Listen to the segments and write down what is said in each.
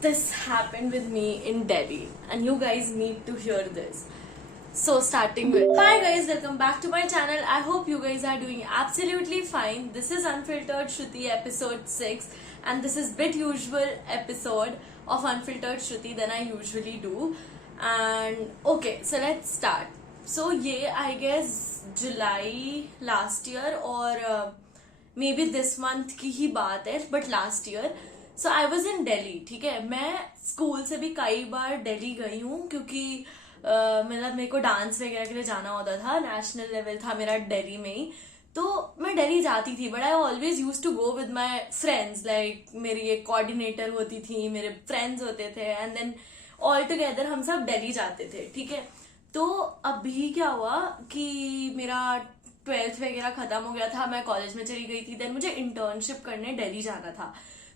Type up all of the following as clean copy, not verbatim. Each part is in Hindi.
this happened with me in Delhi, and you guys need to hear this. So, starting with hi guys, welcome back to my channel. I hope you guys are doing absolutely fine. This is Unfiltered Shruti episode 6, and this is bit usual episode of Unfiltered Shruti than I usually do. And okay, so let's start. So, yeah, I guess July last year or may be this month की ही बात है but last year. So I was in Delhi. ठीक है, मैं स्कूल से भी कई बार दिल्ली गई हूँ क्योंकि मतलब मेरे को डांस वगैरह के लिए जाना होता था. नेशनल लेवल था मेरा दिल्ली में ही, तो मैं दिल्ली जाती थी. But I always use to go with my friends. Like मेरी एक कोऑर्डिनेटर होती थी, मेरे फ्रेंड्स होते थे, एंड देन ऑल टुगेदर हम सब दिल्ली जाते थे. ठीक है, तो अभी क्या हुआ कि मेरा 12th वगैरह खत्म हो गया था, मैं कॉलेज में चली गई थी. देन मुझे इंटर्नशिप करने दिल्ली जाना था,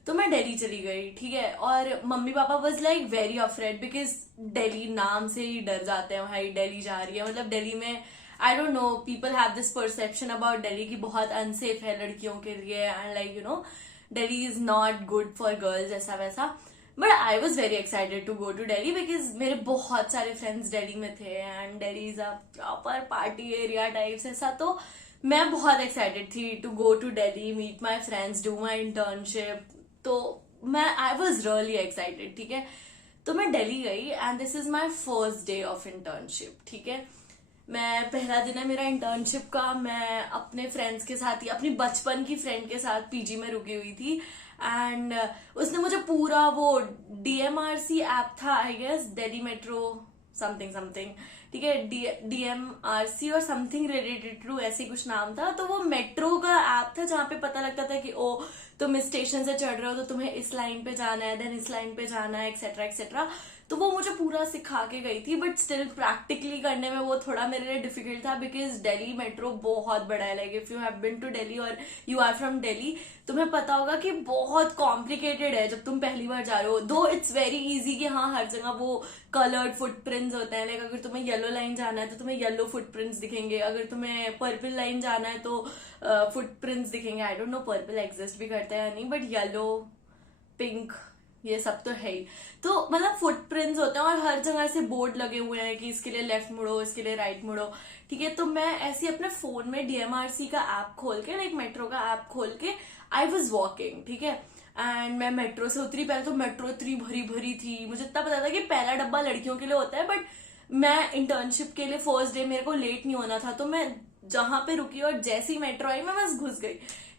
तो मैं दिल्ली चली गई. ठीक है, और mummy papa was like very afraid because Delhi नाम से ही डर जाते हैं, भाई दिल्ली जा रही है. मतलब दिल्ली में I don't know, people have this perception about Delhi की बहुत अनसेफ है लड़कियों के लिए, and like you know Delhi is not good for girls, ऐसा वैसा. But I was very excited to go to Delhi because मेरे बहुत सारे फ्रेंड्स दिल्ली में थे, and Delhi is a proper party area types ऐसा. तो मैं बहुत एक्साइटेड थी to go to Delhi, meet my friends, do my internship. तो मैं आई वॉज रियली एक्साइटेड. ठीक है, तो मैं दिल्ली गई and this is my first day of internship. ठीक है, मैं पहला दिन है मेरा इंटर्नशिप का. मैं अपने फ्रेंड्स के साथ ही, अपनी बचपन की फ्रेंड के साथ पीजी में रुकी हुई थी, एंड उसने मुझे पूरा वो डीएमआरसी ऐप था, I guess Delhi metro something something. ठीक है, डीएमआरसी और समथिंग रिलेटेड टू ऐसे कुछ नाम था. तो वो मेट्रो का ऐप था जहाँ पे पता लगता था कि ओ तुम इस स्टेशन से चढ़ रहे हो तो तुम्हें इस लाइन पे जाना है, देन इस लाइन पे जाना है, एक्सेट्रा एक्सेट्रा. तो वो मुझे पूरा सिखा के गई थी, बट स्टिल प्रैक्टिकली करने में वो थोड़ा मेरे लिए डिफिकल्ट था बिकॉज दिल्ली मेट्रो बहुत बड़ा है. Like if you have been to Delhi और यू आर फ्रॉम दिल्ली, तुम्हें पता होगा कि बहुत कॉम्प्लिकेटेड है जब तुम पहली बार जा रहे हो. दो इट्स वेरी इजी कि हाँ हर जगह वो कलर्ड फुटप्रिंट्स होते हैं. लाइक अगर तुम्हें येलो लाइन जाना है तो तुम्हें येलो फुटप्रिंट्स दिखेंगे, अगर तुम्हें पर्पल लाइन जाना है तो फुटप्रिंट्स दिखेंगे. आई डोंट नो पर्पल एग्जिस्ट भी करता है या नहीं, बट येलो, पिंक, ये सब तो है ही. तो मतलब फुटप्रिंट्स होते हैं और हर जगह से बोर्ड लगे हुए हैं कि इसके लिए लेफ्ट मुड़ो, इसके लिए राइट मुड़ो. ठीक है, तो मैं ऐसे अपने फोन में डीएमआरसी का ऐप खोल के, लाइक मेट्रो का ऐप खोल के आई वॉज वॉकिंग. ठीक है, एंड मैं मेट्रो से उतरी. पहले तो मेट्रो इतनी भरी भरी थी, मुझे इतना पता था कि पहला डब्बा लड़कियों के लिए होता है, बट मैं इंटर्नशिप के लिए फर्स्ट डे मेरे को लेट नहीं होना था, तो मैं जहां पे रुकी और जैसी मेट्रो आई मैं बस घुस गई.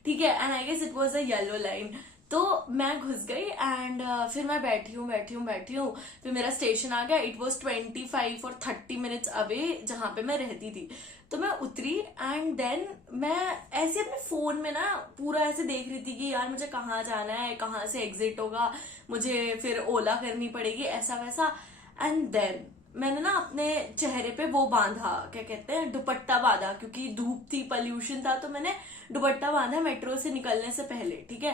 ठीक है, and I guess it was a yellow line. तो मैं घुस गई एंड फिर मैं बैठी हूँ. फिर मेरा स्टेशन आ गया. इट वॉज 25 और 30 मिनट्स अवे जहां पे मैं रहती थी. तो मैं उतरी एंड देन मैं ऐसे अपने फोन में ना पूरा ऐसे देख रही थी कि यार मुझे कहाँ जाना है, कहाँ से एग्जिट होगा, मुझे फिर ओला करनी पड़ेगी, ऐसा वैसा. एंड देन मैंने ना अपने चेहरे पे वो बांधा, क्या कहते हैं, दुपट्टा बांधा, क्योंकि धूप थी, पॉल्यूशन था, तो मैंने दुपट्टा बांधा मेट्रो से निकलने से पहले. ठीक है,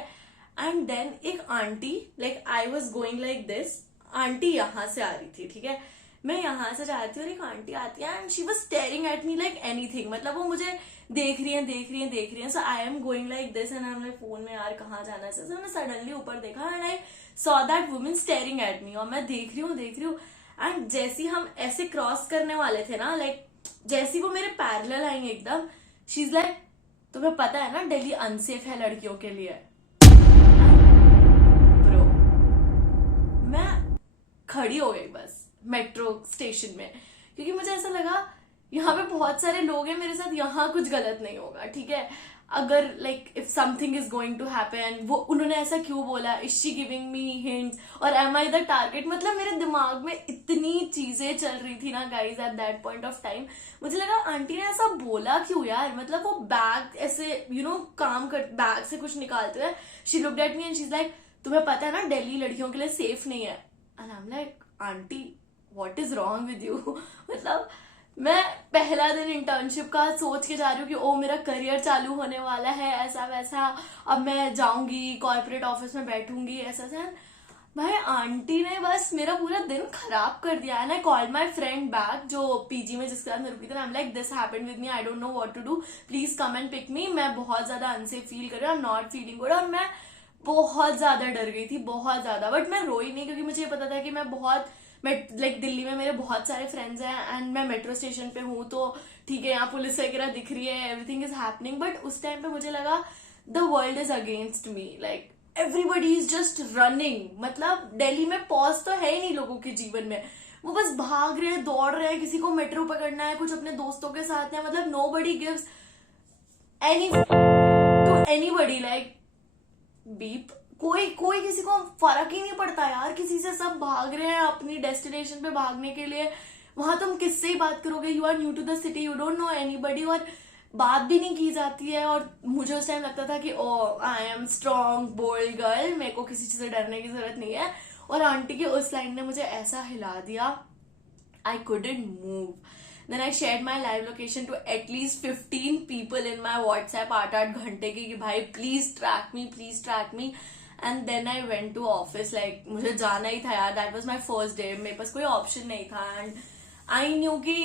एंड देन एक aunty, like I was going like this, aunty यहाँ से आ रही थी. ठीक है, मैं यहाँ से जा रही थी और एक आंटी आती है and she was staring at me like anything. मतलब वो मुझे देख रही है. So I am going like this and I am like phone में यार कहाँ जाना है. सो मैंने सडनली ऊपर देखा and I saw that woman steering at मी, और मैं देख रही हूँ. एंड जैसी हम ऐसे क्रॉस करने वाले थे ना, लाइक जैसी वो मेरे पैरेलल आएंगे एकदम, शी इज लाइक तुम्हें पता है ना दिल्ली अनसेफ है लड़कियों के लिए. ब्रो, मैं खड़ी हो गई बस मेट्रो स्टेशन में, क्योंकि मुझे ऐसा लगा यहाँ पे बहुत सारे लोग हैं, मेरे साथ यहाँ कुछ गलत नहीं होगा. ठीक है, अगर like if something is going to happen, वो उन्होंने ऐसा क्यों बोला, is she giving me hints और एम आई द टारगेट. मतलब मेरे दिमाग में इतनी चीजें चल रही थी ना guys eight that point of time. मुझे लगा आंटी ने ऐसा बोला क्यों यार. मतलब वो बैग ऐसे यू नो काम कर, बैग से कुछ निकालते हुए she looked at me and she is like तुम्हें पता है ना दिल्ली लड़कियों के लिए सेफ नहीं है. And I am like aunty what is wrong with you. मतलब मैं पहला दिन इंटर्नशिप का सोच के जा रही हूँ कि ओ मेरा करियर चालू होने वाला है, ऐसा वैसा, अब मैं जाऊंगी कॉर्पोरेट ऑफिस में बैठूंगी, ऐसा ऐसा. भाई आंटी ने बस मेरा पूरा दिन खराब कर दिया. And I called my friend back जो पीजी में जिसके साथ मैं रुकी थी. I am like this happened with me, I don't know what to do, please come and pick me. मैं बहुत ज्यादा अनसेफ फील कर रही हूँ, I am not feeling good. और मैं बहुत ज्यादा डर गई थी, बहुत ज्यादा। बट मैं रोई नहीं, क्योंकि मुझे ये पता था कि मैं लाइक दिल्ली में मेरे बहुत सारे फ्रेंड्स हैं एंड मैं मेट्रो स्टेशन पे हूँ, तो ठीक है यहाँ पुलिस वगैरह दिख रही है, एवरीथिंग इज हैपनिंग। बट उस टाइम पे मुझे लगा the world is against me, like everybody is just running. मतलब दिल्ली में पॉज तो है ही नहीं लोगों के जीवन में, वो बस भाग रहे हैं, दौड़ रहे हैं, किसी को मेट्रो पकड़ना है, कुछ अपने दोस्तों के साथ है, मतलब nobody gives any to anybody, like beep. कोई कोई किसी को फर्क ही नहीं पड़ता यार किसी से, सब भाग रहे हैं अपनी डेस्टिनेशन पे भागने के लिए। वहां तुम किससे ही बात करोगे, you are new to the city, you don't know anybody, और बात भी नहीं की जाती है। और मुझे उस टाइम लगता था कि oh I am strong bold girl, मेरे को किसी चीज से डरने की जरूरत नहीं है। और आंटी की उस लाइन ने मुझे ऐसा हिला दिया, I couldn't move. Then I shared my live location to at least 15 people in my WhatsApp 8-8 घंटे की, कि भाई please track me. And then I went to office, like मुझे जाना ही था यार, that was my first day, मेरे पास कोई ऑप्शन नहीं था। एंड आई न्यू कि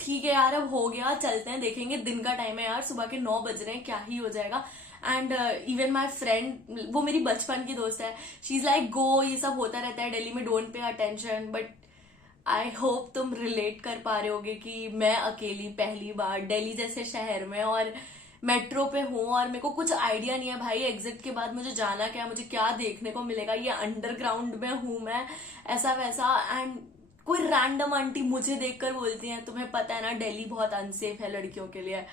ठीक है यार, अब हो गया, चलते हैं, देखेंगे, दिन का टाइम है यार, सुबह के 9 बज रहे हैं, क्या ही हो जाएगा। एंड इवन माई फ्रेंड, वो मेरी बचपन की दोस्त है, शी इज लाइक गो, ये सब होता रहता है दिल्ली में, don't pay attention. But I hope तुम रिलेट कर पा रहे होगे कि मैं अकेली पहली बार दिल्ली जैसे शहर में और मेट्रो पे हूँ, और मेरे को कुछ आइडिया नहीं है भाई एग्जिट के बाद मुझे जाना क्या, मुझे क्या देखने को मिलेगा, ये अंडरग्राउंड में हूँ मैं, ऐसा वैसा। एंड कोई रैंडम आंटी मुझे देखकर बोलती है, तुम्हें पता है ना दिल्ली बहुत अनसेफ है लड़कियों के लिए।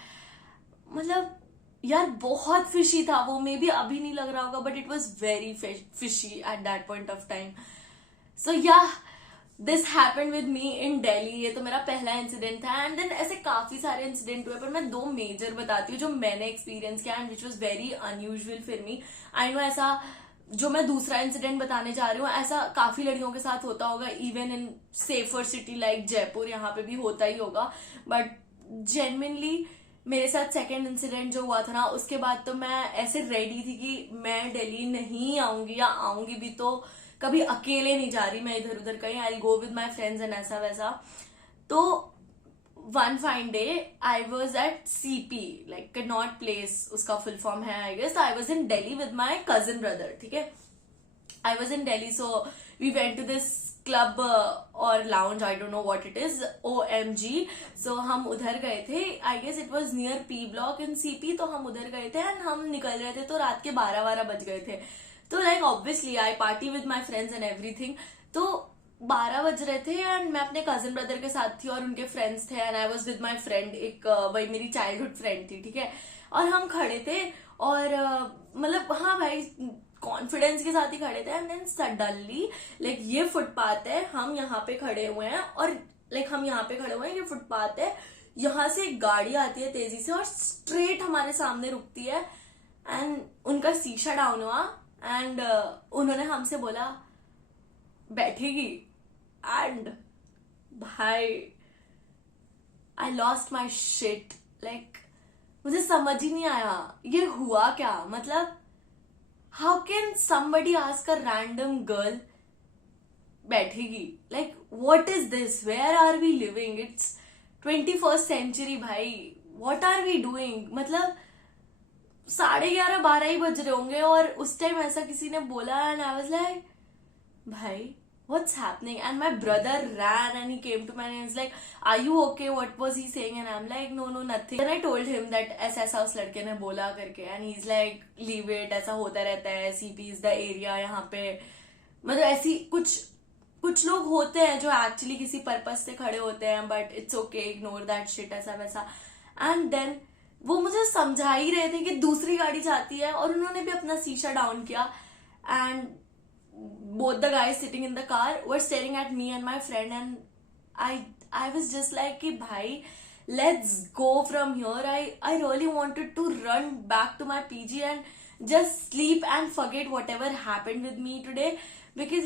मतलब यार बहुत फिशी था वो, मे बी अभी नहीं लग रहा होगा, but it was very fishy at that point of time. So yeah this happened with me in Delhi, ये तो मेरा पहला इंसिडेंट था। एंड देन ऐसे काफी सारे इंसिडेंट हुए, पर मैं 2 मेजर बताती हूँ जो मैंने एक्सपीरियंस किया and which was very unusual for me. I know ऐसा जो मैं दूसरा इंसिडेंट बताने जा रही हूँ, ऐसा काफी लड़कियों के साथ होता होगा, even in safer city like Jaipur, यहाँ पे भी होता ही होगा। बट जेन्युइनली मेरे साथ सेकेंड इंसिडेंट जो हुआ था ना, उसके बाद तो मैं ऐसे रेडी थी कि मैं दिल्ली नहीं आऊंगी, या आऊंगी भी तो कभी अकेले नहीं जा रही मैं इधर उधर कहीं, I go with my friends and ऐसा वैसा। तो one fine day I was at CP, like Connaught Place उसका फुल फॉर्म है I guess. I was in Delhi with my cousin brother, ठीक है, I was in Delhi, so we went to this club or lounge, I don't know what it is, OMG। So हम उधर गए थे, I guess it was near P block in CP, तो हम उधर गए थे एंड हम निकल रहे थे, तो रात के 12 बज गए थे। तो like obviously I party with my friends and everything. तो 12 बज रहे थे एंड मैं अपने कजिन ब्रदर के साथ थी और उनके फ्रेंड्स थे, and I was with my friend, एक वही मेरी चाइल्डहुड फ्रेंड थी, ठीक है। और हम खड़े थे और मतलब हाँ भाई कॉन्फिडेंस के साथ ही खड़े थे। एंड देन सडनली लाइक ये फुटपाथ है, हम यहाँ पे खड़े हुए हैं, और लाइक हम यहाँ पे खड़े हुए हैं, ये फुटपाथ है, यहाँ से एक गाड़ी आती है तेजी से और स्ट्रेट हमारे सामने रुकती है। एंड उनका शीशा डाउन हुआ एंड उन्होंने हमसे बोला बैठेगी। एंड भाई I lost my shit, like मुझे समझ ही नहीं आया ये हुआ क्या। मतलब how can somebody ask a random girl बैठेगी, like what is this, where are we living, it's 21st century भाई, what are we doing। मतलब 11:30-12 ही बज रहे होंगे और उस टाइम ऐसा किसी ने बोला, एंड आई वाज लाइक भाई what's happening। and my brother ran and he came to me and he was like are you okay, what was he saying, and I'm like no nothing। then I told him that ऐसा उस लड़के ने बोला करके, and he's like leave it, ऐसा होता रहता है, CP is the area यहाँ पे। मतलब ऐसी कुछ लोग होते हैं जो एक्चुअली किसी पर्पस से खड़े होते हैं, but it's okay, ignore that shit, ऐसा वैसा। एंड देन वो मुझे समझा ही रहे थे कि दूसरी गाड़ी जाती है, और उन्होंने भी अपना शीशा डाउन किया, and both the guys sitting in the car were staring at me and my friend, and I was just like कि भाई let's go from here, I really wanted to run back to my PG and just sleep and forget whatever happened with me today, because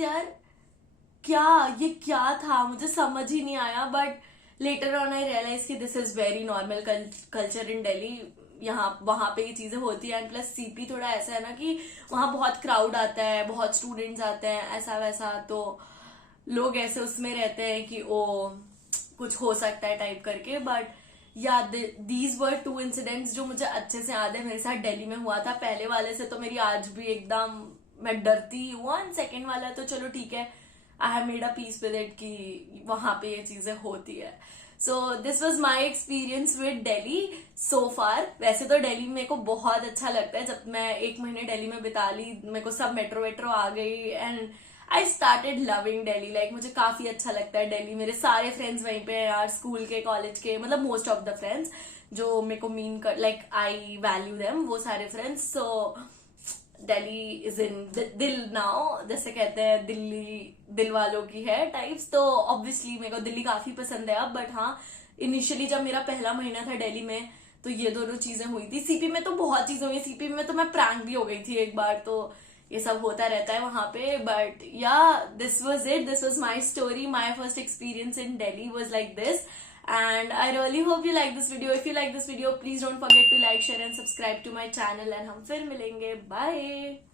यार ये क्या था मुझे समझ ही नहीं आया। But later on I realized कि this is very normal culture in Delhi, यहाँ वहां पे ये चीजें होती है। एंड प्लस सीपी थोड़ा ऐसा है ना कि वहां बहुत क्राउड आता है, बहुत स्टूडेंट्स आते हैं, ऐसा वैसा, तो लोग ऐसे उसमें रहते हैं कि ओ कुछ हो सकता है टाइप करके। बट या दीज वर 2 इंसिडेंट्स जो मुझे अच्छे से याद है मेरे साथ दिल्ली में हुआ था। पहले वाले से तो मेरी आज भी एकदम मैं डरती हूँ, एंड सेकेंड वाला तो चलो ठीक है, I have made a peace with it कि वहां पे ये चीजें होती है। So this was my experience with Delhi so far. वैसे तो दिल्ली मेरे को बहुत अच्छा लगता है, जब मैं 1 महीने दिल्ली में बिता ली मेरे को सब मेट्रो वेट्रो आ गई and I started loving Delhi. Like मुझे काफी अच्छा लगता है दिल्ली। मेरे सारे फ्रेंड्स वहीं पे हैं यार, स्कूल के कॉलेज के, मतलब मोस्ट ऑफ द फ्रेंड्स जो मेरे को मीन कर, लाइक आई वैल्यू देम, वो सारे friends. So Delhi is in दिल नाउ, जैसे कहते हैं दिल्ली दिल वालों की है टाइप्स। तो ऑब्वियसली मेरे को दिल्ली काफी पसंद है अब, बट हाँ इनिशियली जब मेरा पहला महीना था दिल्ली में तो ये दोनों चीजें हुई थी। सीपी में तो बहुत चीजें हुई, सीपी में तो मैं प्रैंक भी हो गई थी एक बार, तो ये सब होता रहता है वहां पे। बट या this was it, this was my story. My first experience in Delhi was like this, and I really hope you like this video. If you like this video, please don't forget to like, share and subscribe to my channel, and हम फिर मिलेंगे. Bye.